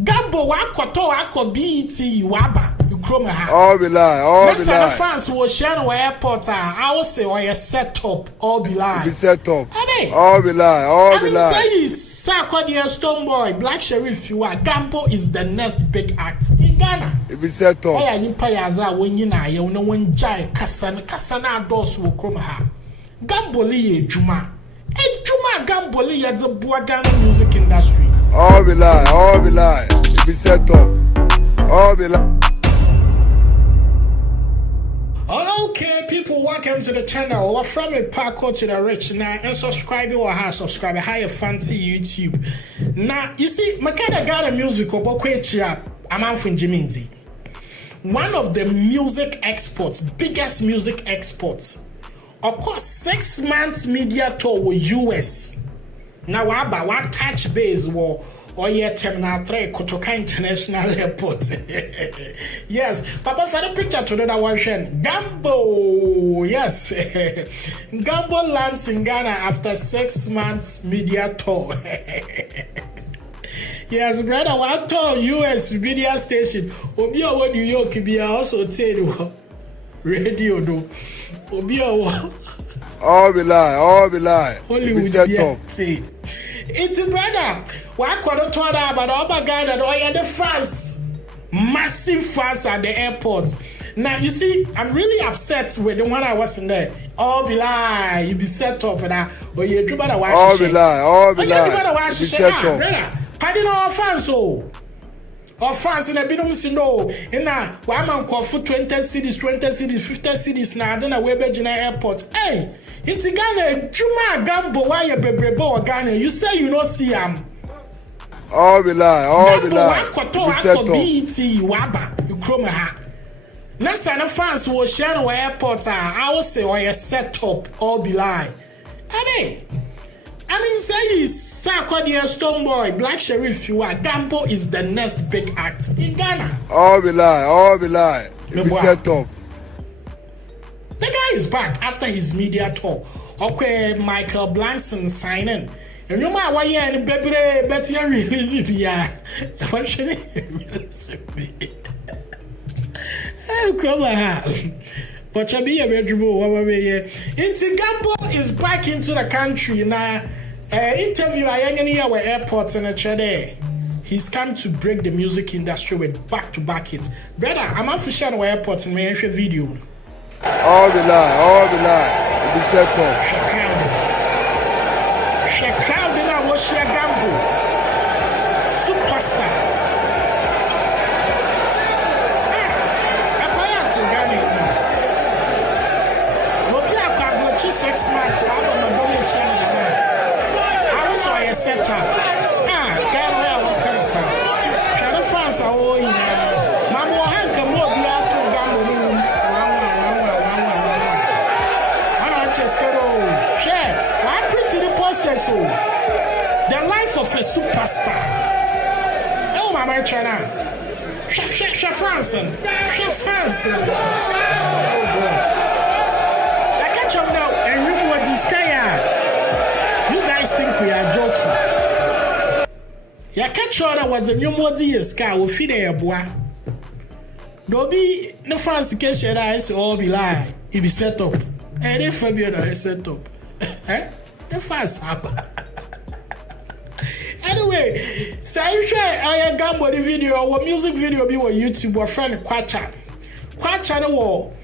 Gambo wako BET waba ukroma ha. All be lie, all be lie. The fans will share no airport. I will say or a set up, all be lie. Be set up. All be lie, all be lie. I mean, say Sarkodie Stone Boy, Black Sheriff, you are Gambo is the next big act in Ghana. It be set up. I am Payaza when you know when Jai Kasana doors will come ha. Gambo Lee Juma. And Juma Gambo Lee at the Ghana music industry. All be lie, all be lie. It be set up. All be lie. Okay, people, welcome to the channel. We're from a parkour to the rich now, and subscribe or have subscribe. How fancy YouTube. Now, you see, Makada got a music about I'm out from Jiminzi. One of the music exports, biggest music exports. Of course, 6 months media tour with US. Now, what touch base war or Terminal 3 Kotoka International Airport. Yes, Papa, for the picture to the one, Gambo. Yes, Gambo lands in Ghana after 6 months media tour. Yes, brother, one tour US media station. Obia what New York be also tell you radio do. Obia all be lie, all be lie. Hollywood set up. It's brother. What could told about all my guy that all the fans, massive fans at the airport. Now you see, I'm really upset with the one I was in there. All be lie, you be set up and or you do better watch. All be lie, all be lie. You be set up, brother. Pardon our fans, oh. Our fans in a bit of no. And now, one man call for 20 cities, 50 cities now. Then a Webber Airport. Hey. It's Ghana, Juma Gambo, why you bebrebo Ghana? You say you don't see him. All be lie, all be lie. Gambo, BET, waba, you chroma ha. Nasa na fans will share no airport. I will say, or a set up, all be lie. I mean, say Sarkodie Stone Boy, Black Sheriff, you are Gambo is the next big act in Ghana. All be lie, all be lie. It be set up. The guy is back after his media tour. Okay, Michael Blanson signing. And you know why you and baby but you release it yeah. What should he release it? But you be a bedroom it's Gambo is back into the country now. Interview I am here with airports in a today. He's come to break the music industry with back-to-back hits. Brother, I'm official at airports in my video. All be lie, all be lie. It be set up. She crowded now was she a Gambo superstar. Apaya to Ghana. Wopia Pablo 6 months. I don't know what she is. I was so a setup. Ghana will come. Shadow fans are all in. The life of a superstar. Oh, my channel. Franson. Oh, boy. I catch up now and remember what this guy are. You guys think we are joking. Ya catch up that was a new model car will feed a boy. No be no fancy case your eyes all be lie. It be set up. And if Fabian is set up. The fast happen. Anyway, so you share I Gambo the video or music video be on YouTube or friend Kwacha. Kwacha no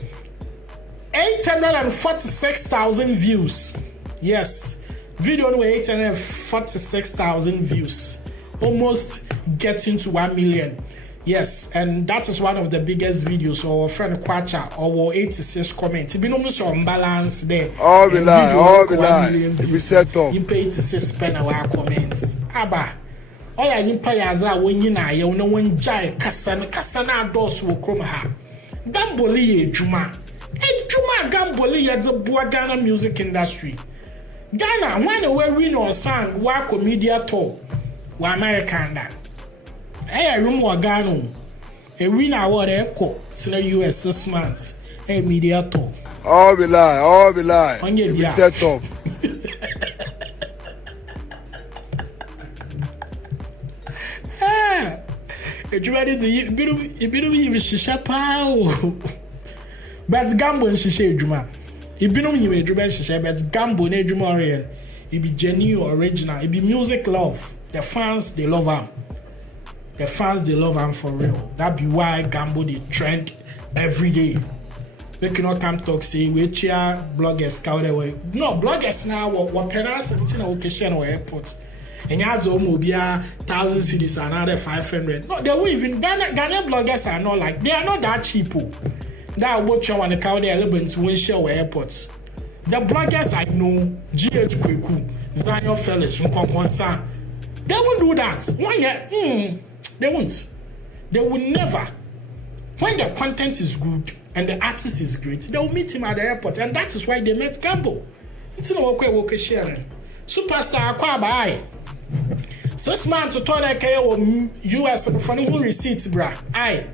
846,000 views. Yes. Video no 846,000 views. Almost getting to 1 million. Yes, and that is one of the biggest videos. Our friend Kwacha, our 86 comments. It be no some balance there. All be lie, all be lie. It be set up. You pay 86 pen our comments. Aba. Oh yeah, you pay as a when you na you know when Jai Kasana doors will come ha. Gambo Lee Juma. Juma Gambo Lee at the Ghana music industry. Ghana, when we win or sang Wako media tour. Wa American that. Hey, room wa Ghana. A winner award echo to the US 6 months. A media tour. All be lie, all be lie. It be set up. Edwuma de ibinum yi shisha pa o. But Gambo and shisha edwuma. Ibinum yi edwuma shisha but Gambo na edwuma orion. It be genuine original. It be music love. The fans they love him. The fans they love him for real. That be why Gambo they trend every day. They cannot come talk say we cheer bloggers cow away. No bloggers now what penance everything occasion or airport. And you have to mobile 1,000 cities another 500. No, they will even Ghana bloggers are not like they are not that cheap. That watch you on the cow there to win share airports. The bloggers I know, GH Kweku, Zion Felix, Nkonkonsa, they won't do that. Why? They won't. They will never. When the content is good and the artist is great, they will meet him at the airport, and that is why they met Gambo. It's no okay sharing. Superstar Kwabai. 6 months to turn a US for no receipts, bra. Aye.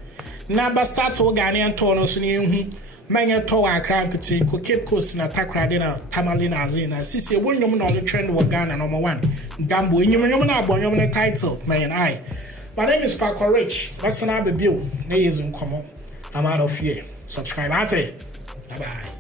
Number start to Ghanaian tonos in Manya Toa Crankety, Cape Coast in a Takradina, Tamalina Zina. Sissy, when you know the trend of Ghana number 1. Gambo, in your title, man. Aye. My name is Paco Rich. That's an Abbey Bill. Nays in common. I'm out of here. Subscribe. Bye bye.